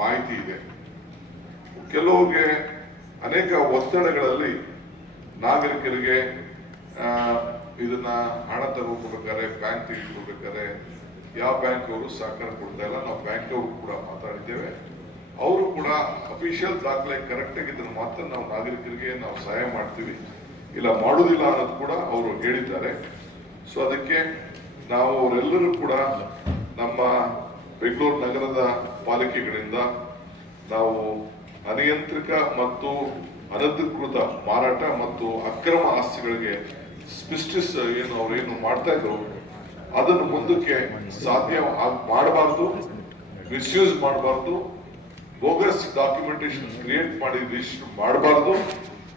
ಮಾಹಿತಿ ಇದೆ. ಕೆಲವ್ರಿಗೆ ಅನೇಕ ಒತ್ತಡಗಳಲ್ಲಿ ನಾಗರಿಕರಿಗೆ ಇದನ್ನ ಹಣ ತಗೋಬೇಕಾದ್ರೆ ಬ್ಯಾಂಕ್ ತೆಗೆದುಕೋಬೇಕಾದ್ರೆ ಯಾವ ಬ್ಯಾಂಕ್ ಅವರು ಸಹಕಾರ ಕೊಡ್ತಾ ಇಲ್ಲ. ನಾವು ಬ್ಯಾಂಕ್ ಅವರು ಕೂಡ ಮಾತಾಡಿದ್ದೇವೆ. ಅವರು ಕೂಡ ಅಫಿಷಿಯಲ್ ದಾಖಲೆ ಕರೆಕ್ಟ್ ಆಗಿದ್ದನ್ನು ಮಾತ್ರ ನಾವು ನಾಗರಿಕರಿಗೆ ನಾವು ಸಹಾಯ ಮಾಡ್ತೀವಿ, ಇಲ್ಲ ಮಾಡುವುದಿಲ್ಲ ಅನ್ನೋದು ಕೂಡ ಅವರು ಹೇಳಿದ್ದಾರೆ. ಸೊ ಅದಕ್ಕೆ ನಾವು ಅವರೆಲ್ಲರೂ ಕೂಡ ನಮ್ಮ ಬೆಂಗಳೂರು ನಗರದ ಪಾಲಿಕೆಗಳಿಂದ ನಾವು ಅನಿಯಂತ್ರಿತ ಮತ್ತು ಅನಧಿಕೃತ ಮಾರಾಟ ಮತ್ತು ಅಕ್ರಮ ಆಸ್ತಿಗಳಿಗೆ ಸ್ಪಿಸ್ಟಿಸ್ ಏನು ಮಾಡ್ತಾ ಇದ್ರು ಅದನ್ನು ಮುಂದಕ್ಕೆ ಸಾಧ್ಯ ಮಾಡಬಾರ್ದು, ಮಿಸ್ಯೂಸ್ ಮಾಡಬಾರ್ದು, ಬೋಗಸ್ ಡಾಕ್ಯುಮೆಂಟೇಶನ್ ಕ್ರಿಯೇಟ್ ಮಾಡಿ ರಿಜಿಸ್ಟರ್ ಮಾಡಬಾರ್ದು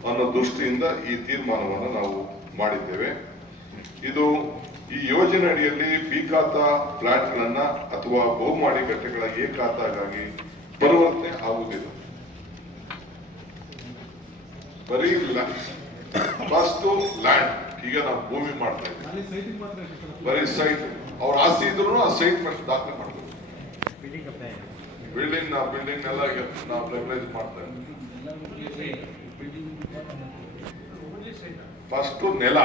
ಅನ್ನೋ ದೃಷ್ಟಿಯಿಂದ ಈ ತೀರ್ಮಾನವನ್ನು ನಾವು ಮಾಡಿದ್ದೇವೆ. ಇದು ಈ ಯೋಜನೆ ಅಡಿಯಲ್ಲಿ ಬಿ ಖಾತಾ ಫ್ಲಾಟ್ಗಳನ್ನ ಅಥವಾ ಬಹುಮಹಡಿ ಕಟ್ಟಡಗಳ ಎ ಖಾತಾಗಾಗಿ ಪರಿವರ್ತನೆ ಆಗುವುದಿಲ್ಲ. ಬರೀ ಫಸ್ಟ್ ಲ್ಯಾಂಡ್, ಈಗ ನಾವು ಭೂಮಿ ಮಾಡ್ತಾ ಇದ್ದೀವಿ, ಬರೀ ಸೈಟ್ ಅವ್ರ ಆಸ್ತಿ ಇದ್ರು ಆ ಸೈಟ್ ಫಸ್ಟ್ ದಾಖಲೆ ಮಾಡ್ತೀವಿ. ಬಿಲ್ಡಿಂಗ್ ಎಲ್ಲ ನಾವು ರೆಗ್ಯುಲೈಸ್ ಮಾಡ್ತಾ ಇದ್ದೀವಿ. ಫಸ್ಟ್ ನೆಲ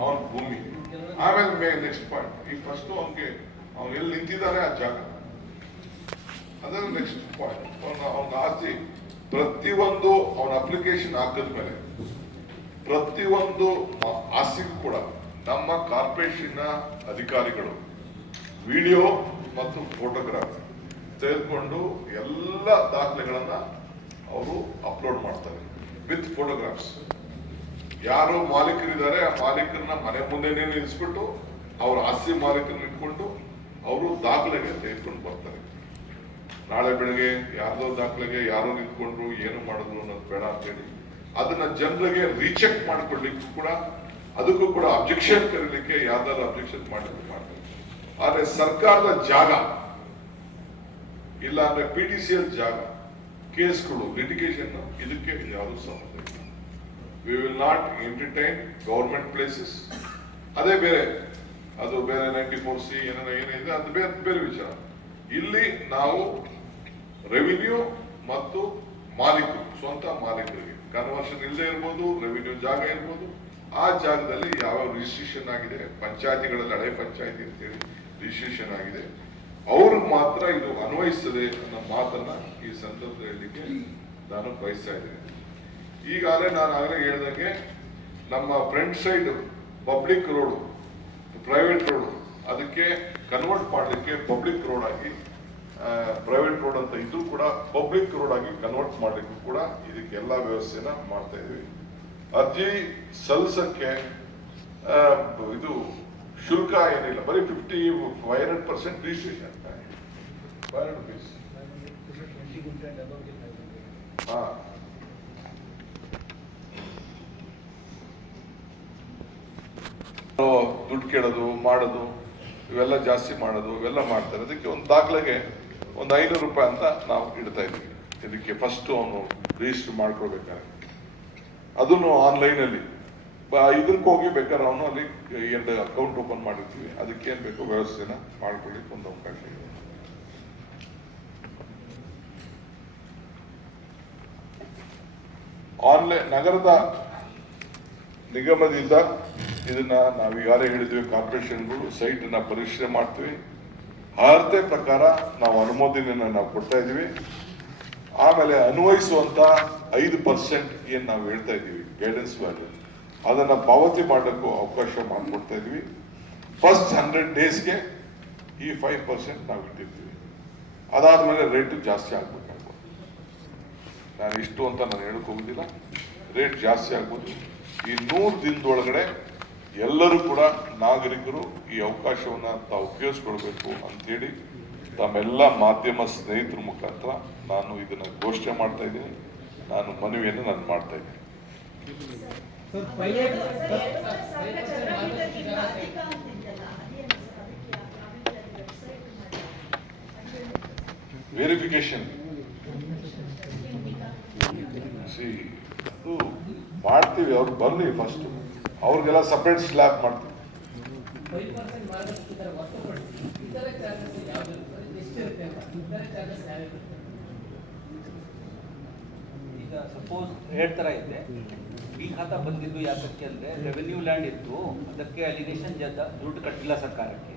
ಅವನ ಭೂಮಿ, ಆಮೇಲೆ ನೆಕ್ಸ್ಟ್ ಪಾಯಿಂಟ್. ಈಗ ಫಸ್ಟ್ ಅವ್ನಿಗೆ ಅವ್ನು ಎಲ್ಲಿ ನಿಂತಿದ್ದಾನೆ ಆ ಜಾಗ, ಅದನ್ನ ನೆಕ್ಸ್ಟ್ ಪಾಯಿಂಟ್. ಅವನ ಆಸ್ತಿ ಪ್ರತಿಯೊಂದು ಅವನ ಅಪ್ಲಿಕೇಶನ್ ಹಾಕಿದ್ಮೇಲೆ ಪ್ರತಿಯೊಂದು ಆಸ್ತಿಗೂ ಕೂಡ ನಮ್ಮ ಕಾರ್ಪೊರೇಷನ್ ಅಧಿಕಾರಿಗಳು ವಿಡಿಯೋ ಮತ್ತು ಫೋಟೋಗ್ರಾಫ್ ತೆಗೆದುಕೊಂಡು ಎಲ್ಲ ದಾಖಲೆಗಳನ್ನ ಅವರು ಅಪ್ಲೋಡ್ ಮಾಡ್ತಾರೆ ವಿತ್ ಫೋಟೋಗ್ರಾಫ್ಸ್. ಯಾರು ಮಾಲೀಕರಿದ್ದಾರೆ ಆ ಮಾಲೀಕರನ್ನ ಮನೆ ಮುಂದೆನೇ ನಿಲ್ಲಿಸ್ಬಿಟ್ಟು ಅವ್ರ ಆಸ್ತಿ ಮಾಲೀಕರನ್ನ ಇಟ್ಕೊಂಡು ಅವರು ದಾಖಲೆಗೆ ತೆಗೆದುಕೊಂಡು ಬರ್ತಾರೆ. ನಾಳೆ ಬೆಳಗ್ಗೆ ಯಾರ್ದೋ ದಾಖಲೆಗೆ ಯಾರೋ ನಿಂತ್ಕೊಂಡ್ರು ಏನು ಮಾಡಿದ್ರು ಅನ್ನೋದು ಬೇಡ ಅಂತೇಳಿ ಅದನ್ನ ಜನರಿಗೆ ರೀಚೆಕ್ ಮಾಡಿಕೊಡ್ಲಿಕ್ಕೂ ಕೂಡ ಅದಕ್ಕೂ ಕೂಡ ಅಬ್ಜೆಕ್ಷನ್ ಕರೀಲಿಕ್ಕೆ ಯಾವ್ದಾದ್ರು ಅಬ್ಜೆಕ್ಷನ್ ಮಾಡ್ತಾರೆ. ಆದ್ರೆ ಸರ್ಕಾರದ ಜಾಗ ಇಲ್ಲ ಅಂದ್ರೆ PTCL ಜಾಗ, ಕೇಸ್ಗಳು, ಲಿಟಿಗೇಷನ್ ಇದಕ್ಕೆ ಯಾವುದು ಸಂಬಂಧ ಇಲ್ಲ. We will not entertain government places. ಅದೇ ಬೇರೆ, ಅದು ಬೇರೆ 94C ಏನಿದೆ ಅದು ಬೇರೆ ವಿಚಾರ. ಇಲ್ಲಿ ನಾವು ರೆವಿನ್ಯೂ ಮತ್ತು ಮಾಲೀಕರು, ಸ್ವಂತ ಮಾಲೀಕರಿಗೆ ಕನ್ವರ್ಷನ್ ಇಲ್ಲದೆ ಇರ್ಬೋದು, ರೆವಿನ್ಯೂ ಜಾಗ ಇರ್ಬೋದು, ಆ ಜಾಗದಲ್ಲಿ ಯಾವ ರಿಜಿಸ್ಟ್ರೇಷನ್ ಆಗಿದೆ, ಪಂಚಾಯತಿಗಳಲ್ಲಿ ಹಳೆ ಪಂಚಾಯತಿ ಅಂತೇಳಿ ರಿಜಿಸ್ಟ್ರೇಷನ್ ಆಗಿದೆ, ಅವ್ರಿಗೆ ಮಾತ್ರ ಇದು ಅನ್ವಯಿಸ್ತದೆ ಅನ್ನೋ ಮಾತನ್ನ ಈ ಸಂದರ್ಭದಲ್ಲಿ ಹೇಳಲಿಕ್ಕೆ ನಾನು ಬಯಸ್ತಾ ಇದ್ದೇನೆ. ಈಗಾಗಲೇ ನಾನು ಆಗಲೇ ಹೇಳ್ದಂಗೆ ನಮ್ಮ front side public road, private road, ಅದಕ್ಕೆ ಕನ್ವರ್ಟ್ ಮಾಡಲಿಕ್ಕೆ ಪಬ್ಲಿಕ್ ರೋಡ್ ಆಗಿ, ಪ್ರೈವೇಟ್ ರೋಡ್ ಅಂತ ಇದು ಕೂಡ ಪಬ್ಲಿಕ್ ರೋಡ್ ಆಗಿ ಕನ್ವರ್ಟ್ ಮಾಡಲಿಕ್ಕೂ ಕೂಡ ಇದಕ್ಕೆಲ್ಲ ವ್ಯವಸ್ಥೆನ ಮಾಡ್ತಾ ಇದೀವಿ. ಅರ್ಜಿ ಸಲ್ಲಿಸಕ್ಕೆ ಇದು ಶುಲ್ಕ ಏನಿಲ್ಲ, ಬರೀ 500% ರಿಜಿಸ್ಟ್ರೇಷನ್, 500 rupees. ದುಡ್ಡು ಕೇಳೋದು ಮಾಡೋದು ಇವೆಲ್ಲ ಜಾಸ್ತಿ ಮಾಡೋದು ಇವೆಲ್ಲ ಮಾಡ್ತಾರೆ. ಅದಕ್ಕೆ ಒಂದು ದಾಖಲೆಗೆ ಒಂದು 500 ರೂಪಾಯಿ ಅಂತ ನಾವು ಇಡ್ತಾ ಇದ್ದೀವಿ. ಇದಕ್ಕೆ ಫಸ್ಟ್ ಅವನು ರಿಜಿಸ್ಟರ್ ಮಾಡ್ಕೊಳ್ಬೇಕಾದ್ರೆ ಅದನ್ನು ಆನ್ಲೈನಲ್ಲಿ ಇದಕ್ಕೆ ಹೋಗಿ ಬೇಕಾದ್ರೆ ಅವನು ಅಲ್ಲಿ ಎರಡು ಅಕೌಂಟ್ ಓಪನ್ ಮಾಡಿರ್ತೀವಿ, ಅದಕ್ಕೆ ಏನ್ ಬೇಕೋ ವ್ಯವಸ್ಥೆನ ಮಾಡ್ಕೊಳ್ಳಿಕ್ಕೆ ಒಂದು ಅವಕಾಶ ಇದೆ. ಆನ್ಲೈನ್ ನಗರದ ನಿಗಮದಿಂದ ಇದನ್ನ ನಾವು ಈಗಾಗಲೇ ಹೇಳಿದ್ವಿ, ಕಾರ್ಪೊರೇಷನ್ಗಳು ಸೈಟ್ ಅನ್ನ ಪರಿಶೀಲನೆ ಮಾಡ್ತೀವಿ. ಅರ್ಹತೆ ಪ್ರಕಾರ ನಾವು ಅನುಮೋದನೆಯನ್ನ ನಾವು ಕೊಡ್ತಾ ಇದೀವಿ. ಆಮೇಲೆ ಅನ್ವಯಿಸುವಂತ 5% ಏನ್ ನಾವು ಹೇಳ್ತಾ ಇದೀವಿ ಗೈಡೆನ್ಸ್ ವ್ಯಾಲ್ಯೂ, ಅದನ್ನ ಪಾವತಿ ಮಾಡಲಿಕ್ಕೂ ಅವಕಾಶ ಮಾಡಿಕೊಡ್ತಾ ಇದೀವಿ. ಫಸ್ಟ್ 100 daysಗೆ ಈ 5% ನಾವು ಇಟ್ಟಿರ್ತೀವಿ. ಅದಾದ್ಮೇಲೆ ರೇಟ್ ಜಾಸ್ತಿ ಆಗ್ಬೇಕಾಗ್ಬೋದು. ನಾನು ಇಷ್ಟು ಅಂತ ನಾನು ಹೇಳಕ್ ಹೋಗುದಿಲ್ಲ, ರೇಟ್ ಜಾಸ್ತಿ ಆಗ್ಬೋದು. ಈ 100 ದಿನದೊಳಗಡೆ ಎಲ್ಲರೂ ಕೂಡ ನಾಗರಿಕರು ಈ ಅವಕಾಶವನ್ನ ತಾವು ಉಪಯೋಗಿಸ್ಕೊಳ್ಬೇಕು ಅಂತೇಳಿ ತಮ್ಮೆಲ್ಲ ಮಾಧ್ಯಮ ಸ್ನೇಹಿತರ ಮುಖಾಂತರ ನಾನು ಇದನ್ನ ಘೋಷಣೆ ಮಾಡ್ತಾ ಇದ್ದೀನಿ. ನಾನು ಮನವಿಯನ್ನು ನಾನು ಮಾಡ್ತಾ ಇದ್ದೀನಿ. ವೆರಿಫಿಕೇಶನ್ ಅದು ಮಾಡ್ತೀವಿ, ಅವ್ರು ಬರ್ಲಿ ಫಸ್ಟ್, ಅವ್ರಿಗೆಲ್ಲ ಸಪರೇಟ್ ಸ್ಲ್ಯಾಬ್ ಮಾಡ್ತೀವಿ. ಈಗ ಸಪೋಸ್ ಎರಡು ಥರ ಇದೆ. ಈ ಖಾತಾ ಬಂದಿದ್ದು ಯಾಕಕ್ಕೆ ಅಂದರೆ ರೆವೆನ್ಯೂ ಲ್ಯಾಂಡ್ ಇತ್ತು, ಅದಕ್ಕೆ ಅಲಿನೇಷನ್ ದುಡ್ಡು ಕಟ್ಟಿಲ್ಲ ಸರ್ಕಾರಕ್ಕೆ.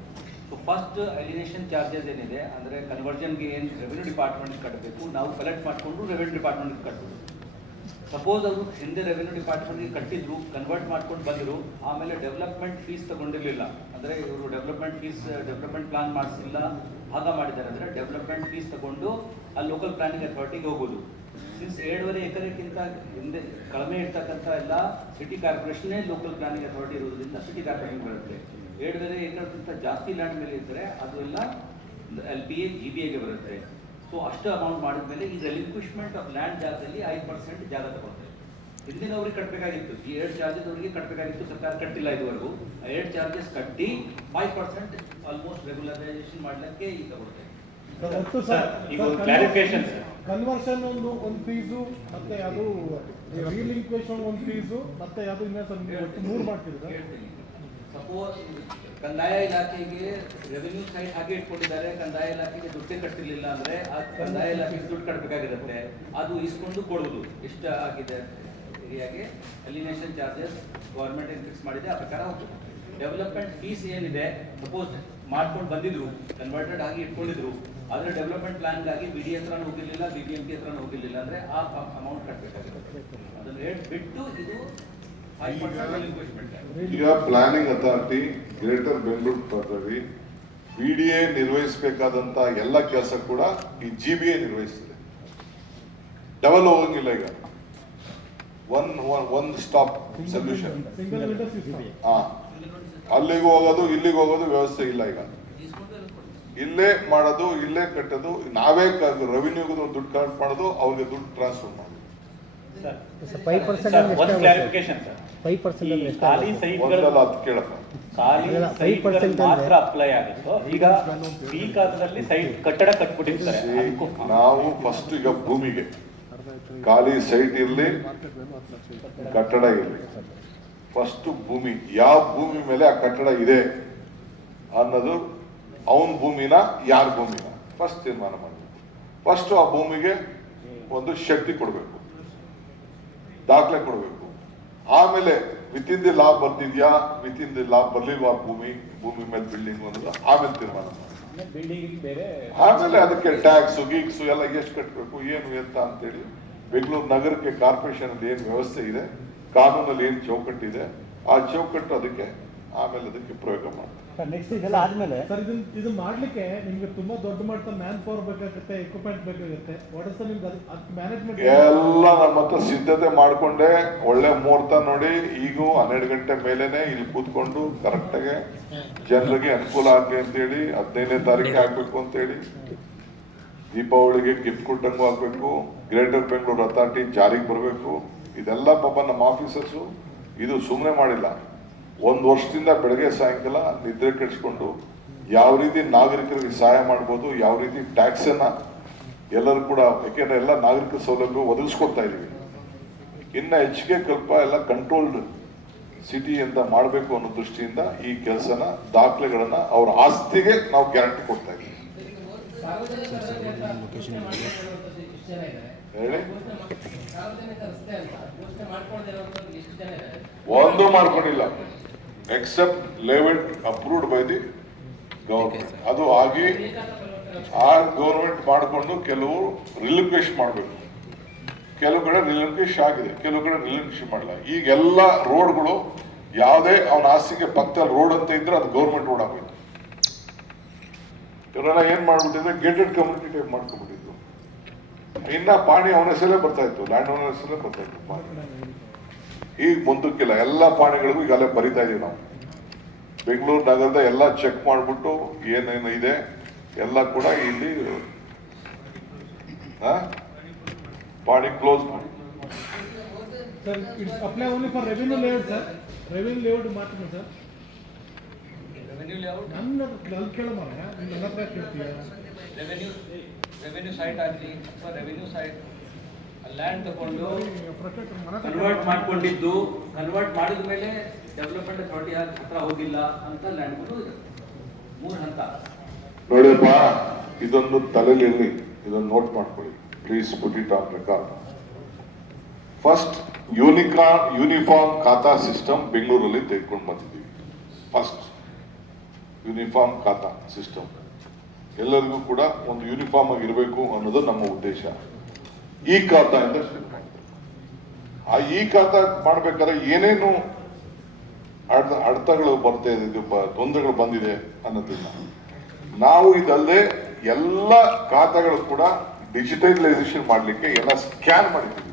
ಸೊ ಫಸ್ಟ್ ಅಲಿನೇಷನ್ ಚಾರ್ಜಸ್ ಏನಿದೆ ಅಂದರೆ ಕನ್ವರ್ಜನ್ಗೆ ಏನು ರೆವೆನ್ಯೂ ಡಿಪಾರ್ಟ್ಮೆಂಟ್ಗೆ ಕಟ್ಟಬೇಕು, ನಾವು ಕಲೆಕ್ಟ್ ಮಾಡಿಕೊಂಡು ರೆವೆನ್ಯೂ ಡಿಪಾರ್ಟ್ಮೆಂಟ್ಗೆ ಕಟ್ಟಬೇಕು. ಸಪೋಸ್ ಅವರು ಹಿಂದೆ ರೆವೆನ್ಯೂ ಡಿಪಾರ್ಟ್ಮೆಂಟ್ಗೆ ಕಟ್ಟಿದ್ರು, ಕನ್ವರ್ಟ್ ಮಾಡ್ಕೊಂಡು ಬಂದರು, ಆಮೇಲೆ ಡೆವಲಪ್ಮೆಂಟ್ ಫೀಸ್ ತಗೊಂಡಿರಲಿಲ್ಲ, ಅಂದರೆ ಇವರು ಡೆವಲಪ್ಮೆಂಟ್ ಪ್ಲಾನ್ ಮಾಡಿಸಿಲ್ಲ, ಆಗ ಮಾಡಿದ್ದಾರೆ ಅಂದರೆ ಡೆವಲಪ್ಮೆಂಟ್ ಫೀಸ್ ತಗೊಂಡು ಅಲ್ಲಿ ಲೋಕಲ್ ಪ್ಲಾನಿಂಗ್ ಅಥಾರಿಟಿಗೆ ಹೋಗೋದು. ಸಿನ್ಸ್ 7.5 ಎಕರೆಗಿಂತ ಹಿಂದೆ ಕಡಿಮೆ ಇರ್ತಕ್ಕಂಥ ಎಲ್ಲ ಸಿಟಿ ಕಾರ್ಪೊರೇಷನ್ನೇ ಲೋಕಲ್ ಪ್ಲಾನಿಂಗ್ ಅಥಾರಿಟಿ ಇರೋದ್ರಿಂದ ಸಿಟಿ ಕಾರ್ಪೊರೇಷನ್ ಬರುತ್ತೆ. 7.5 ಎಕರೆಗಿಂತ ಜಾಸ್ತಿ ಲ್ಯಾಂಡ್ ಮೇಲೆ ಇದ್ದರೆ ಅದು ಎಲ್ಲ LPA GBAಗೆ ಬರುತ್ತೆ. ಸೊ ಅಷ್ಟು ಅಮೌಂಟ್ ಮಾಡಿದ್ಮೇಲೆ ಈ ರೆಲಿಂಕ್ವಿಶ್ಮೆಂಟ್ ಆಫ್ ಲ್ಯಾಂಡ್ ಜಾಗದಲ್ಲಿ 5% ಜಾಗ ತಗೊಳ್ತಾರೆ. ಹಿಂದಿನ ಅವ್ರಿಗೆ ಕಟ್ಟಬೇಕಾಗಿತ್ತು, ಈ 2 ಚಾರ್ಜಸ್ ಅವರಿಗೆ ಕಟ್ಟಬೇಕಾಗಿತ್ತು, ಸರ್ಕಾರ ಕಟ್ಟಿಲ್ಲ ಇದುವರೆಗೂ. 2 ಚಾರ್ಜಸ್ ಕಟ್ಟಿ 5% ಆಲ್ಮೋಸ್ಟ್ ರೆಗ್ಯುಲರೈಸೇಷನ್ ಮಾಡಲಿಕ್ಕೆ ಈಗ ತಗೊಳ್ತಾರೆ. ಕನ್ವರ್ಷನ್ ಒಂದು ಫೀಸು, ಮತ್ತೆ ಅದು ರೀಲಿಂಕ್ವೇಷನ್ ಒಂದು ಫೀಸು, ಮತ್ತೆ ಅದು ಇನ್ನೊಂದು 3 ಮಾಡ್ತಿದ್ದಾರೆ. ಸಪೋಸ್ ಕಂದಾಯ ಇಲಾಖೆಗೆ ರೆವೆನ್ಯೂ ಸೈಡ್ ಹಾಗೆ ಇಟ್ಕೊಂಡಿದ್ದಾರೆ, ಕಂದಾಯ ಇಲಾಖೆಗೆ ದುಡ್ಡೇ ಕಟ್ಟಿರಲಿಲ್ಲ ಅಂದರೆ ಆ ಕಂದಾಯ ಇಲಾಖೆಗೆ ದುಡ್ಡು ಕಟ್ಟಬೇಕಾಗಿರುತ್ತೆ, ಅದು ಇಸ್ಕೊಂಡು ಕೊಡುವುದು ಎಷ್ಟು ಆಗಿದೆ ಏರಿಯಾಗೆ ಅಲಿನೇಷನ್ ಚಾರ್ಜಸ್ ಗೌರ್ಮೆಂಟ್ ಏನು ಫಿಕ್ಸ್ ಮಾಡಿದೆ ಆ ಪ್ರಕಾರ ಹೋಗ್ತದೆ. ಡೆವಲಪ್ಮೆಂಟ್ ಫೀಸ್ ಏನಿದೆ ಸಪೋಸ್ ಮಾಡ್ಕೊಂಡು ಬಂದಿದ್ರು, ಕನ್ವರ್ಟೆಡ್ ಆಗಿ ಇಟ್ಕೊಂಡಿದ್ರು, ಆದರೆ ಡೆವಲಪ್ಮೆಂಟ್ ಪ್ಲಾನ್ಗಾಗಿ BD ಹತ್ರನೂ ಹೋಗಿರಲಿಲ್ಲ, BBMP ಹತ್ರನೂ ಹೋಗಿರಲಿಲ್ಲ ಅಂದರೆ ಆ ಅಮೌಂಟ್ ಕಟ್ಟಬೇಕಾಗಿರುತ್ತೆ. ಅದನ್ನು ರೇಟ್ ಬಿಟ್ಟು ಇದು ಈಗ ಪ್ಲಾನಿಂಗ್ ಅಥಾರಿಟಿ ಗ್ರೇಟರ್ ಬೆಂಗಳೂರು ಪದವಿ BDA ನಿರ್ವಹಿಸಬೇಕಾದಂತ ಎಲ್ಲ ಕೆಲಸ ಕೂಡ ಈ GBA ನಿರ್ವಹಿಸ್ತದೆ. ಡಬಲ್ ಹೋಗಂಗಿಲ್ಲ. ಈಗ ಒನ್ ಸ್ಟಾಪ್ ಸೊಲ್ಯೂಷನ್. ಅಲ್ಲಿಗೂ ಹೋಗೋದು ಇಲ್ಲಿಗೆ ಹೋಗೋದು ವ್ಯವಸ್ಥೆ ಇಲ್ಲ. ಈಗ ಇಲ್ಲೇ ಮಾಡೋದು, ಇಲ್ಲೇ ಕಟ್ಟೋದು, ನಾವೇ ರೆವಿನ್ಯೂಗೆ ದುಡ್ಡು ಕಲೆಕ್ಟ್ ಮಾಡೋದು, ಅವ್ರಿಗೆ ದುಡ್ಡು ಟ್ರಾನ್ಸ್ಫರ್ ಮಾಡೋದು. 5% ಖಾಲಿ ಸೈಟ್ಗಳು ಮಾತ್ರ ಅಪ್ಲೈ ಆಗುತ್ತೋ. ಈಗ ಈ ಕಾಲದಲ್ಲಿ ಸೈಟ್ ಕಟ್ಟಡ ಕಟ್ಬಿಟ್ಟಿರ್ತಾರೆ. ನಾವು ಫಸ್ಟ್ ಈಗ ಭೂಮಿಗೆ ಖಾಲಿ ಸೈಟ್ ಇರಲಿ, ಕಟ್ಟಡ ಇರಲಿ, ಫಸ್ಟ್ ಭೂಮಿ ಯಾವ ಭೂಮಿ ಮೇಲೆ ಆ ಕಟ್ಟಡ ಇದೆ ಅನ್ನೋದು ಅವನ ಭೂಮಿನ ಯಾರ ಭೂಮಿನ ಫಸ್ಟ್ ತೀರ್ಮಾನ ಮಾಡಬೇಕು. ಫಸ್ಟ್ ಆ ಭೂಮಿಗೆ ಒಂದು ಶಕ್ತಿ ಕೊಡಬೇಕು, ದಾಖಲೆ ಕೊಡಬೇಕು. ಆಮೇಲೆ ವಿತ್ ಇನ್ ದಿ ಲಾ ಬರ್ತಿದ್ಯಾ, ವಿತ್ ಇನ್ ದಿ ಲಾ ಬರ್ಲಿಲ್ವಾ ಭೂಮಿ ಮೇಲೆ ಬಿಲ್ಡಿಂಗ್ ಅನ್ನೋದು ಆಮೇಲೆ ತೀರ್ಮಾನ ಮಾಡಿ. ಆಮೇಲೆ ಅದಕ್ಕೆ ಟ್ಯಾಕ್ಸ್ ಗೀಕ್ಸು ಎಲ್ಲ ಎಷ್ಟು ಕಟ್ಟಬೇಕು, ಏನು ಎಂತ ಅಂತೇಳಿ ಬೆಂಗಳೂರು ನಗರಕ್ಕೆ ಕಾರ್ಪೊರೇಷನ್ ಅಲ್ಲಿ ಏನು ವ್ಯವಸ್ಥೆ ಇದೆ, ಕಾನೂನಲ್ಲಿ ಏನು ಚೌಕಟ್ಟಿದೆ, ಆ ಚೌಕಟ್ಟು ಅದಕ್ಕೆ ಆಮೇಲೆ ಅದಕ್ಕೆ ಪ್ರಯೋಗ ಮಾಡ್ತಾರೆ. ನೆಕ್ಸ್ಟ್ ಇದೆಲ್ಲ ಆದ್ಮೇಲೆ ಸರ್ ಇದು ಮಾಡ್ಲಿಕ್ಕೆ ನಿಮ್ಗೆ ತುಂಬಾ ದೊಡ್ಡ ಮಟ್ಟದ ಮ್ಯಾನ್ ಪವರ್ ಬೇಕಾಗುತ್ತೆ, ಎಕ್ವಿಪ್ಮೆಂಟ್ ಬೇಕಾಗುತ್ತೆ. ವಾಟ್ ಇಸ್ ನಿಮ್ಗೆ ಮ್ಯಾನೇಜ್ಮೆಂಟ್ ಎಲ್ಲ ನಮ್ಮ ಹತ್ರ ಸಿದ್ಧತೆ ಮಾಡ್ಕೊಂಡೆ, ಒಳ್ಳೆ ಮುಹೂರ್ತ ನೋಡಿ, ಈಗ 12 ಗಂಟೆ ಮೇಲೆನೆ ಇಲ್ಲಿ ಕೂತ್ಕೊಂಡು ಕರೆಕ್ಟಾಗಿ ಜನರಿಗೆ ಅನುಕೂಲ ಆಗ್ಲಿ ಅಂತೇಳಿ 15ನೇ ತಾರೀಕು ಆಗ್ಬೇಕು ಅಂತೇಳಿ, ದೀಪಾವಳಿಗೆ ಗಿಫ್ಟ್ ಕೊಟ್ಟಂಗೂ ಆಗ್ಬೇಕು, ಗ್ರೇಟರ್ ಬೆಂಗಳೂರು ಅಥಾರಿಟಿ ಜಾರಿಗೆ ಬರಬೇಕು. ಇದೆಲ್ಲ ಪಾಪ ನಮ್ಮ ಆಫೀಸರ್ಸು ಇದು ಸುಮ್ಮನೆ ಮಾಡಿಲ್ಲ. 1 ವರ್ಷದಿಂದ ಬೆಳಗ್ಗೆ ಸಾಯಂಕಾಲ ನಿದ್ರೆ ಕೆಡಿಸ್ಕೊಂಡು ಯಾವ ರೀತಿ ನಾಗರಿಕರಿಗೆ ಸಹಾಯ ಮಾಡ್ಬೋದು, ಯಾವ ರೀತಿ ಟ್ಯಾಕ್ಸನ್ನ ಎಲ್ಲರೂ ಕೂಡ, ಯಾಕೆಂದ್ರೆ ಎಲ್ಲ ನಾಗರಿಕ ಸೌಲಭ್ಯ ಒದಗಿಸ್ಕೊಡ್ತಾ ಇದೀವಿ. ಇನ್ನ ಹೆಚ್ಚಿಗೆ ಸ್ವಲ್ಪ ಎಲ್ಲ ಕಂಟ್ರೋಲ್ಡ್ ಸಿಟಿ ಅಂತ ಮಾಡಬೇಕು ಅನ್ನೋ ದೃಷ್ಟಿಯಿಂದ ಈ ಕೆಲಸನ, ದಾಖಲೆಗಳನ್ನ ಅವ್ರ ಆಸ್ತಿಗೆ ನಾವು ಗ್ಯಾರಂಟಿ ಕೊಡ್ತಾ ಇದ್ದೀವಿ. ಹೇಳಿ, ಒಂದು ಮಾಡ್ಕೊಂಡಿಲ್ಲ except layout approved by the government. ಅದು ಆಗಿ ಆ ಗವರ್ಮೆಂಟ್ ಮಾಡಿಕೊಂಡು ಕೆಲವು ರಿಲಿಂಕ್ವಿಶ್ ಮಾಡಬೇಕು. ಕೆಲವು ಕಡೆ ರಿಲಿಂಕ್ವಿಶ್ ಆಗಿದೆ, ಕೆಲವು ಕಡೆ ರಿಲಿಂಕ್ವಿಶ್ ಮಾಡಲ್ಲ. ಈಗೆಲ್ಲ ರೋಡ್ಗಳು ಯಾವುದೇ ಅವನ ಆಸ್ತಿಗೆ ಪಕ್ಕದಲ್ಲಿ ರೋಡ್ ಅಂತ ಇದ್ರೆ ಅದು ಗವರ್ಮೆಂಟ್ ರೋಡ್ ಆಗಬೇಕು. ಇವರೆಲ್ಲ ಏನ್ ಮಾಡ್ಬಿಟ್ಟಿದ್ರೆ ಗೇಟೆಡ್ ಕಮ್ಯುನಿಟಿ ಟೈಪ್ ಮಾಡ್ಕೊಂಡ್ಬಿಟ್ಟಿದ್ರು. ಇನ್ನ ಪಾಣಿ ಅವನ ಹೆಸರಲ್ಲೇ ಬರ್ತಾ ಇತ್ತು, ಲ್ಯಾಂಡ್ ಓನರ್ ಹೆಸರಲ್ಲೇ ಬರ್ತಾ ಇತ್ತು ಪಾಣಿ. ಈಗ ಮುಂದಕ್ಕಿಲ್ಲ, ಎಲ್ಲ ಪಾಣಿಗಳಿಗೂ ಈಗಲೇ ಬರಿತಾ ಇದೀವಿ ನಾವು. ಬೆಂಗಳೂರು ನಗರದ ಎಲ್ಲ ಚೆಕ್ ಮಾಡ್ಬಿಟ್ಟು ಏನೇನು ಇದೆ ಎಲ್ಲ ಕೂಡ ಇಲ್ಲಿ ಪಾಣಿ ಕ್ಲೋಸ್ ಮಾಡಿ. Sir it's apply only for revenue layout sir, revenue layout ಮಾತ್ರ ಸರ್. ರೆವೆನ್ಯೂ ಲೇಔಟ್ ನನ್ನ ಕೇಳೋ ಮಾರ ನನ್ನ ಹತ್ರ ಕೇಳ್ತೀಯ. ರೆವೆನ್ಯೂ ಸೈಟ್ ಆಗಲಿ ಅಥವಾ ರೆವೆನ್ಯೂ ಸೈಟ್ ಲ್ಯಾಂಡ್ ತಗೊಂಡು ಕನ್ವರ್ಟ್ ಮಾಡ್ಕೊಂಡಿದ್ದು, ಕನ್ವರ್ಟ್ ಮಾಡಿದ ಮೇಲೆ ಡೆವಲಪ್ಮೆಂಟ್ ಅಥಾರಿಟಿ ಹತ್ರ ಹೋಗಿಲ್ಲ ಅಂತ ಲ್ಯಾಂಡ್ಗಳು ಇದೆ. 3 ಹಂತ ನೋಡಿಯಪ್ಪ, ಇದೊಂದು ತಲೆಯಲ್ಲಿ ಇರಲಿ, ಇದೊಂದು ನೋಟ್ ಮಾಡ್ಕೊಳ್ಳಿ please, put it on record. First uniform ಖಾತಾ ಸಿಸ್ಟಮ್ ಬೆಂಗಳೂರಲ್ಲಿ ತೆಗೆದುಕೊಂಡು ಬಂದಿದ್ದೀವಿ. ಫಸ್ಟ್ ಯೂನಿಫಾರ್ಮ್ ಖಾತಾ ಸಿಸ್ಟಮ್ ಎಲ್ಲರಿಗೂ ಕೂಡ ಒಂದು ಯೂನಿಫಾರ್ಮ್ ಆಗಿ ಇರಬೇಕು ಅನ್ನೋದು ನಮ್ಮ ಉದ್ದೇಶ. ಈ ಖಾತಾ ಇಂದ ಶುರು ಮಾಡಿದ್ರು. ಆ ಈ ಖಾತಾ ಮಾಡ್ಬೇಕಾದ್ರೆ ಏನೇನು ಅಡೆತಗಳು ಬರ್ತಾ ಇದೆ, ತೊಂದರೆಗಳು ಬಂದಿದೆ ಅನ್ನೋದನ್ನ ನಾವು ಇದಲ್ಲದೆ ಎಲ್ಲ ಖಾತೆಗಳು ಕೂಡ ಡಿಜಿಟಲೈಸೇಷನ್ ಮಾಡಲಿಕ್ಕೆ ಎಲ್ಲ ಸ್ಕ್ಯಾನ್ ಮಾಡಿದ್ದೀವಿ.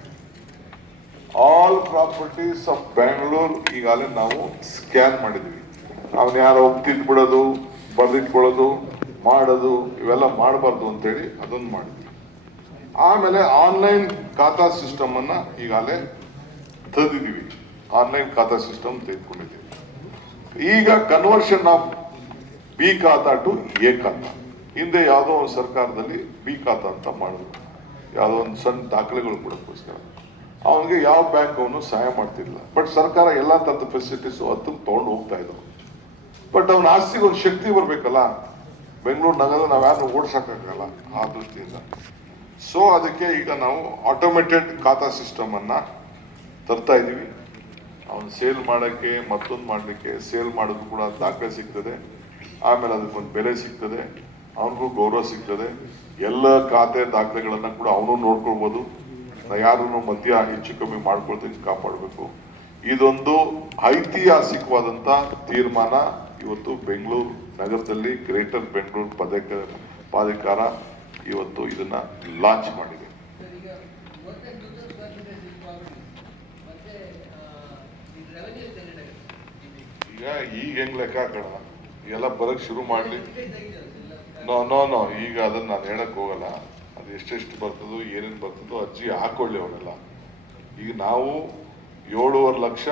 ಆಲ್ ಪ್ರಾಪರ್ಟೀಸ್ ಆಫ್ ಬ್ಯಾಂಗ್ಳೂರ್ ಈಗಾಗಲೇ ನಾವು ಸ್ಕ್ಯಾನ್ ಮಾಡಿದ್ವಿ. ಅವನ್ ಯಾರೋ ತಿದ್ಬಿಡೋದು, ಬರೆದಿಟ್ಕೊಳ್ಳೋದು, ಮಾಡೋದು ಇವೆಲ್ಲ ಮಾಡಬಾರ್ದು ಅಂತೇಳಿ ಅದನ್ನು ಮಾಡಿದ್ವಿ. ಆಮೇಲೆ ಆನ್ಲೈನ್ ಖಾತಾ ಸಿಸ್ಟಮ್ ಅನ್ನ ಈಗಾಗಲೇ ತಂದಿದ್ದೀವಿ. ಆನ್ಲೈನ್ ಖಾತಾ ಸಿಸ್ಟಮ್ ತೆಗೆದುಕೊಂಡಿದ್ದೀವಿ. ಈಗ ಕನ್ವರ್ಷನ್ ಆಫ್ ಬಿ ಖಾತಾ ಟು ಎ ಖಾತಾ. ಹಿಂದೆ ಯಾವುದೋ ಒಂದು ಸರ್ಕಾರದಲ್ಲಿ ಬಿ ಖಾತಾ ಅಂತ ಮಾಡಿದ್ರು, ಯಾವುದೋ ಒಂದು ಸಣ್ಣ ದಾಖಲೆಗಳು ಕೊಡೋಕ್ಕೋಸ್ಕರ. ಅವನಿಗೆ ಯಾವ ಬ್ಯಾಂಕ್ ಅವನು ಸಹಾಯ ಮಾಡ್ತಿರ್ಲಿಲ್ಲ. ಬಟ್ ಸರ್ಕಾರ ಎಲ್ಲಾ ತರದ ಫೆಸಿಲಿಟೀಸ್ ಅದನ್ನು ತಗೊಂಡು ಹೋಗ್ತಾ ಇದ್ರು. ಬಟ್ ಅವನ ಆಸ್ತಿಗೆ ಒಂದು ಶಕ್ತಿ ಬರ್ಬೇಕಲ್ಲ. ಬೆಂಗಳೂರು ನಗರ ನಾವು ಯಾರು ಓಡಿಸಕ್ಕಾಗಲ್ಲ ಆ ದೃಷ್ಟಿಯಿಂದ. ಸೊ ಅದಕ್ಕೆ ಈಗ ನಾವು ಆಟೋಮೇಟೆಡ್ ಖಾತಾ ಸಿಸ್ಟಮ್ ಅನ್ನ ತರ್ತಾ ಇದೀವಿ. ಅವನು ಸೇಲ್ ಮಾಡಕ್ಕೆ, ಮತ್ತೊಂದು ಮಾಡ್ಲಿಕ್ಕೆ, ಸೇಲ್ ಮಾಡೋದು ಕೂಡ ದಾಖಲೆ ಸಿಗ್ತದೆ. ಆಮೇಲೆ ಅದಕ್ಕೊಂದು ಬೆಲೆ ಸಿಗ್ತದೆ, ಅವನಿಗೂ ಗೌರವ ಸಿಗ್ತದೆ. ಎಲ್ಲ ಖಾತೆ ದಾಖಲೆಗಳನ್ನ ಕೂಡ ಅವನು ನೋಡ್ಕೊಳ್ಬೋದು. ಯಾರನ್ನು ಮಧ್ಯ ಹೆಚ್ಚು ಕಮ್ಮಿ ಮಾಡ್ಕೊಳ್ತೀನಿ ಕಾಪಾಡಬೇಕು. ಇದೊಂದು ಐತಿಹಾಸಿಕವಾದಂತ ತೀರ್ಮಾನ ಇವತ್ತು ಬೆಂಗಳೂರು ನಗರದಲ್ಲಿ ಗ್ರೇಟರ್ ಬೆಂಗಳೂರು ಪ್ರಾಧಿಕಾರ ಇವತ್ತು ಇದನ್ನ ಲಾಂಚ್ ಮಾಡಿದೆ. ಈಗ ಹೆಂಗ್ ಲೆಕ್ಕ ಹಾಕೋಣ, ಎಲ್ಲ ಬರಕ್ ಶುರು ಮಾಡ್ಲಿ. ನೋ ಈಗ ಅದನ್ನ ನಾನು ಹೇಳಕ್ ಹೋಗಲ್ಲ. ಅದು ಎಷ್ಟೆಷ್ಟು ಬರ್ತದೋ ಏನೇನು ಬರ್ತದೋ ಅರ್ಜಿ ಹಾಕೊಳ್ಳಿ ಅವರೆಲ್ಲ. ಈಗ ನಾವು 7.5 ಲಕ್ಷ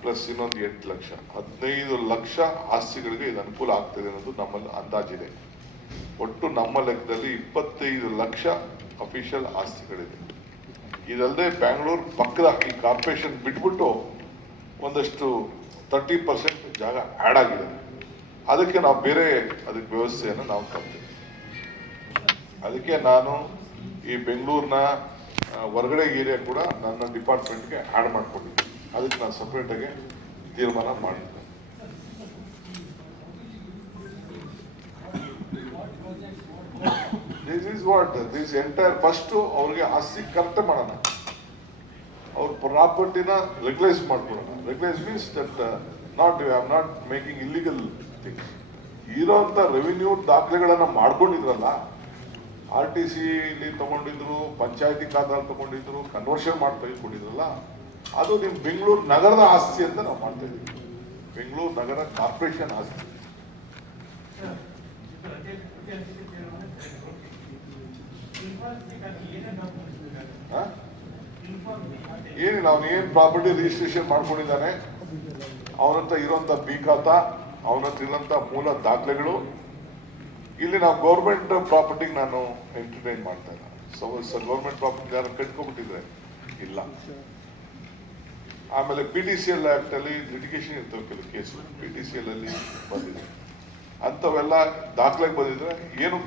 ಪ್ಲಸ್ ಇನ್ನೊಂದು 8 ಲಕ್ಷ 15 ಲಕ್ಷ ಆಸ್ತಿಗಳಿಗೆ ಇದು ಅನುಕೂಲ ಆಗ್ತದೆ ಅನ್ನೋದು ನಮ್ಮಲ್ಲಿ ಅಂದಾಜಿದೆ. ಒಟ್ಟು ನಮ್ಮ ಲೆಕ್ಕದಲ್ಲಿ 25 ಲಕ್ಷ ಅಫಿಷಿಯಲ್ ಆಸ್ತಿಗಳಿದೆ. ಇದಲ್ಲದೆ ಬ್ಯಾಂಗ್ಳೂರ್ ಪಕ್ಕದ ಈ ಕಾರ್ಪೊರೇಷನ್ ಬಿಟ್ಬಿಟ್ಟು ಒಂದಷ್ಟು 30% ಜಾಗ ಆಡ್ ಆಗಿದೆ. ಅದಕ್ಕೆ ನಾವು ಬೇರೆ ಅದಕ್ಕೆ ವ್ಯವಸ್ಥೆಯನ್ನು ನಾವು ತರ್ತೀವಿ. ಅದಕ್ಕೆ ನಾನು ಈ ಬೆಂಗಳೂರಿನ ಹೊರಗಡೆ ಏರಿಯಾ ಕೂಡ ನನ್ನ ಡಿಪಾರ್ಟ್ಮೆಂಟ್ಗೆ ಆಡ್ ಮಾಡ್ಕೊಂಡಿದ್ದೆ. ಅದಕ್ಕೆ ನಾನು ಸಪ್ರೇಟ್ ಆಗಿ ತೀರ್ಮಾನ ಮಾಡಿದ್ದೆ. This is what this entire first ಅವ್ರಿಗೆ ಆಸ್ತಿ ಕರೆಕ್ಟ್ ಮಾಡೋಣ, ಅವ್ರ ಪ್ರಾಪರ್ಟಿನ ರೆಗ್ಯುಲೈಸ್ ಮಾಡ್ಕೊಡೋಣ. Regularise means that I am not making illegal things. ಇರೋಂಥ ರೆವಿನ್ಯೂ ದಾಖಲೆಗಳನ್ನ ಮಾಡ್ಕೊಂಡಿದ್ರಲ್ಲ, RTC ಇಲ್ಲಿ ತಗೊಂಡಿದ್ರು, ಪಂಚಾಯತಿ ಖಾತಾ ತಗೊಂಡಿದ್ರು, ಕನ್ವರ್ಷನ್ ಮಾಡಿ ತೆಗೆದುಕೊಂಡಿದ್ರಲ್ಲ, ಅದು ನಿಮ್ ಬೆಂಗಳೂರು ನಗರದ ಆಸ್ತಿ ಅಂತ ನಾವು ಮಾಡ್ತಾ ಇದ್ದೀವಿ. ಬೆಂಗಳೂರು ನಗರ ಕಾರ್ಪೊರೇಷನ್ ಆಸ್ತಿ. ಏನಿಲ್ಲ, ಅವನು ಏನ್ ಪ್ರಾಪರ್ಟಿ ರಿಜಿಸ್ಟ್ರೇಷನ್ ಮಾಡ್ಕೊಂಡಿದ್ದಾನೆ, ಅವನಂತ ಇರೋಂಥ ಬಿ ಖಾತಾ, ಅವನಂತ ಇರೋಂಥ ಮೂಲ ದಾಖಲೆಗಳು. ಇಲ್ಲಿ ನಾವು ಗೌರ್ಮೆಂಟ್ ಪ್ರಾಪರ್ಟಿಗೆ ನಾನು ಎಂಟರ್ಟೈನ್ ಮಾಡ್ತಾ ಇಲ್ಲ. ಗೌರ್ಮೆಂಟ್ ಪ್ರಾಪರ್ಟಿ ಯಾರು ಕಟ್ಕೊಂಡ್ಬಿಟ್ಟಿದ್ರೆ ಇಲ್ಲ. ಆಮೇಲೆ PTCL ಆಕ್ಟ್ ಅಲ್ಲಿ ಲಿಟಿಗೇಷನ್ ಇರ್ತವೆ, ಕೆಲವು ಕೇಸು PTCL ಅಲ್ಲಿ ಬಂದಿದೆ. ಅಂತವೆಲ್ಲ ದಾಖಲೆಗೆ ಬಂದಿದ್ರೆ ಏನು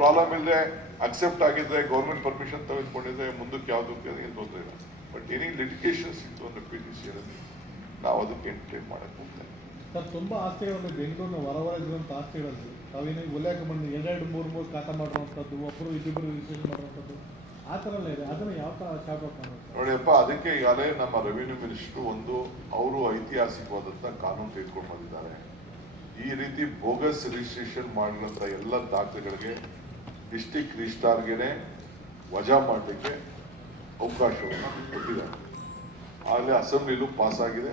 ಪ್ರಾಬ್ಲಮ್ ಇಲ್ಲದೆ ಅಕ್ಸೆಪ್ಟ್ ಆಗಿದ್ರೆ, ಗೌರ್ಮೆಂಟ್ ಪರ್ಮಿಷನ್ ತೆಗೆದುಕೊಂಡಿದ್ರೆ ಮುಂದಕ್ಕೆ ಯಾವುದಕ್ಕೆ ಏನು ತೊಂದರೆ ಇಲ್ಲ. ಬಟ್ ಎನಿ ಲಿಟಿಗೇಷನ್ಸ್ ಇತ್ತು ಅಂದ್ರೆ PTCL ಅಲ್ಲಿ ನಾವು ಅದಕ್ಕೆ ಎಂಟರ್ಟೈನ್ ಮಾಡಕ್ ಹೋಗ್ತೇವೆ. ಸರ್, ತುಂಬಾ ಆಸ್ತಿಗಳಲ್ಲಿ ಬೆಂಗಳೂರಿನ ಹೊರಗಿರುವಂಥ ಆಸ್ತಿಗಳಲ್ಲಿ ತಾವೇನು ಉಲ್ಲೇಖ ಮಾಡಿ 2-3 ಖಾತಾ ಮಾಡುವಂಥದ್ದು, ಒಬ್ಬರು ಇಬ್ಬರು ರಿಜಿಸ್ಟ್ರೇಷನ್ ಮಾಡುವಂಥದ್ದು, ಆ ಥರ ಎಲ್ಲ ಇದೆ. ಅದನ್ನು ಯಾವ ಥರ ಶಾರ್ಟ್ ಔಟ್ ಮಾಡೋದು ನೋಡಿಯಪ್ಪ. ಅದಕ್ಕೆ ಈಗಾಗಲೇ ನಮ್ಮ ರೆವಿನ್ಯೂ ಮಿನಿಸ್ಟರ್ ಅವರು ಐತಿಹಾಸಿಕವಾದಂಥ ಕಾನೂನು ತೆಗೆದುಕೊಂಡು ಬಂದಿದ್ದಾರೆ. ಈ ರೀತಿ ಬೋಗಸ್ ರಿಜಿಸ್ಟ್ರೇಷನ್ ಮಾಡಿದಂಥ ಎಲ್ಲ ದಾಖಲೆಗಳಿಗೆ ಡಿಸ್ಟ್ರಿಕ್ಟ್ ರಿಜಿಸ್ಟ್ರಾರ್ಗೆನೆ ವಜಾ ಮಾಡಲಿಕ್ಕೆ ಅವಕಾಶವನ್ನು ಕೊಟ್ಟಿದ್ದಾರೆ. ಆಗಲೇ ಅಸೆಂಬ್ಲಿಲೂ ಪಾಸ್ ಆಗಿದೆ.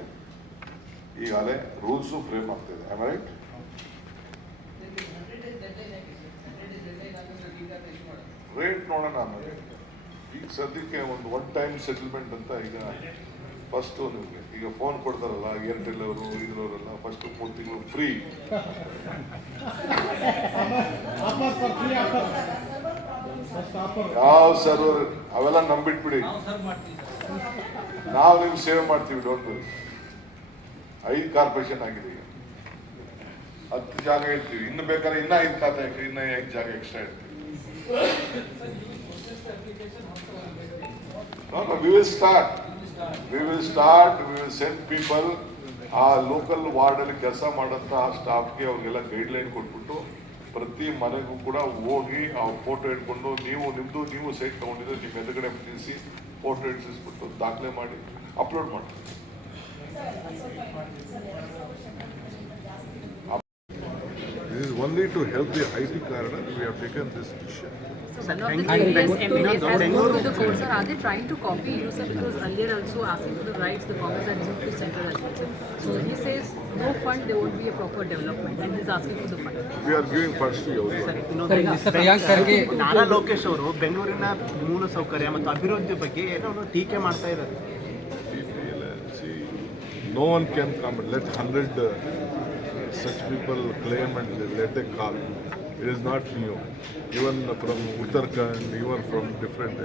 ಈಗಾಗಲೇ ರೂಲ್ಸು ಫ್ರೇಮ್ ಆಗ್ತಿದೆ. Am I right? ರೇಟ್ ನೋಡೋಣ ಆಮೇಲೆ. ಈಗ ಸದ್ಯಕ್ಕೆ ಒಂದು ಒನ್ ಟೈಮ್ ಸೆಟಲ್ಮೆಂಟ್ ಅಂತ ಈಗ ಫಸ್ಟು ನಿಮಗೆ ಈಗ ಫೋನ್ ಕೊಡ್ತಾರಲ್ಲ ಏರ್ಟೆಲ್ ಅವರು ಇದ್ರವರೆಲ್ಲ, ಫಸ್ಟ್ 3 ತಿಂಗಳು ಫ್ರೀ. ಯಾವ ಸರ್ವರ್ ಅವೆಲ್ಲ ನಂಬಿಟ್ಬಿಡಿ, ನಾವು ನಿಮ್ಗೆ ಸೇವೆ ಮಾಡ್ತೀವಿ. ಡೋಂಟ್ 5 ಕಾರ್ಪೊರೇಷನ್ ಆಗಿದೆ, ಈಗ 10 ಜಾಗ ಇರ್ತೀವಿ. ಇನ್ನು ಬೇಕಾದ್ರೆ ಇನ್ನ 5 ಖಾತೆ ಹಾಕಿ, ಇನ್ನ 5 ಜಾಗ ಎಕ್ಸ್ಟ್ರಾ ಇರ್ತೀವಿ. No, we will start. We will start, we will send people ಆ ಲೋಕಲ್ ವಾರ್ಡಲ್ಲಿ ಕೆಲಸ ಮಾಡೋಂಥ ಸ್ಟಾಫ್ಗೆ ಅವ್ರಿಗೆಲ್ಲ ಗೈಡ್ಲೈನ್ ಕೊಟ್ಬಿಟ್ಟು ಪ್ರತಿ ಮನೆಗೂ ಕೂಡ ಹೋಗಿ ಅವ್ರ ಫೋಟೋ ಇಟ್ಕೊಂಡು ನೀವು ಸೈಟ್ ತೊಗೊಂಡಿದ್ರೆ ನಿಮ್ಮ ಎದುರುಗಡೆ ನಿಲ್ಲಿಸಿ ಫೋಟೋ ಇಡಿಸ್ಬಿಟ್ಟು ದಾಖಲೆ ಮಾಡಿ ಅಪ್ಲೋಡ್ ಮಾಡಿ. This is only to help the IT corridor. We have taken this decision. None of the previous MLAs has moved to the court, sir. Are they trying to copy you, sir? Because earlier also asking for the rights, the Congress had moved to central as well. So he says no fund, there won't be a proper development, and he's asking for the fund. We are giving funds to you. Priyank Kharge ನಾರಾ ಲೋಕೇಶ್ ಅವರು ಬೆಂಗಳೂರಿನ ಮೂಲಸೌಕರ್ಯ ಮತ್ತು ಅಭಿವೃದ್ಧಿ ಬಗ್ಗೆ ಏನೋ ಟೀಕೆ ಮಾಡ್ತಾ ಇದ್ದಾರೆ. See, no one can come. Let 100 such people claim and let them call. It is not new. Even from Uttarakhand, even from different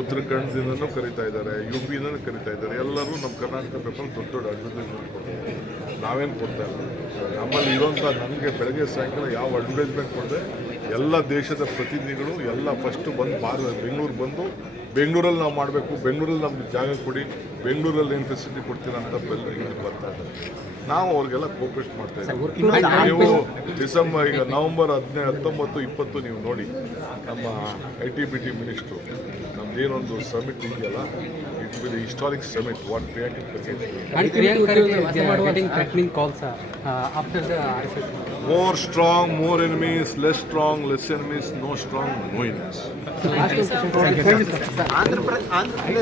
ಉತ್ತರಾಖಂಡದಿಂದನೂ ಕರೀತಾ ಇದ್ದಾರೆ, UP ಇಂದನೂ ಕರೀತಾ ಇದ್ದಾರೆ. ಎಲ್ಲರೂ ನಮ್ಮ ಕರ್ನಾಟಕ ಪೇಪರ್ ದೊಡ್ಡ ಅಡ್ವರ್ಟೈಸ್ಮೆಂಟ್ ಕೊಡ್ತಾರೆ. ನಾವೇನು ಕೊಡ್ತಾ ಇಲ್ಲ. ನಮ್ಮಲ್ಲಿ ಇರೋಂಥ ನನಗೆ ಬೆಳಗ್ಗೆ ಸಾಯಂಕಾಲ ಯಾವ ಅಡ್ವರ್ಟೈಸ್ಮೆಂಟ್ ಕೊಡದೆ ಎಲ್ಲ ದೇಶದ ಪ್ರತಿನಿಧಿಗಳು ಎಲ್ಲ ಫಸ್ಟ್ ಬಂದು ಬೆಂಗಳೂರು ಬಂದು ಬೆಂಗಳೂರಲ್ಲಿ ನಾವು ಮಾಡಬೇಕು, ಬೆಂಗಳೂರಲ್ಲಿ ನಮ್ಗೆ ಜಾಗ ಕೊಡಿ, ಬೆಂಗಳೂರಲ್ಲಿ ಏನು ಫೆಸಿಲಿಟಿ ಕೊಡ್ತೀರಾ ಅಂತ ಬರ್ತಾ ಇದ್ದಾರೆ. ನಾವು ಅವ್ರಿಗೆಲ್ಲ ಕೋಪರೇಟ್ ಮಾಡ್ತಾ ಇದ್ದೀವಿ. ನೀವು ಡಿಸೆಂಬರ್ ಈಗ ನವೆಂಬರ್ 19, 20 ನೀವು ನೋಡಿ ನಮ್ಮ IT-BT ಮಿನಿಸ್ಟ್ರು ನಮ್ದೇನೊಂದು ಸಮಿಟ್ ಇದೆಯಲ್ಲ, it will historic summit what Priyank and Priyank Kharge getting threatening calls after the RSS. more strong, more enemies, less strong, less enemies, no strong, no enemies. Thank you, sir. Andhra Pradesh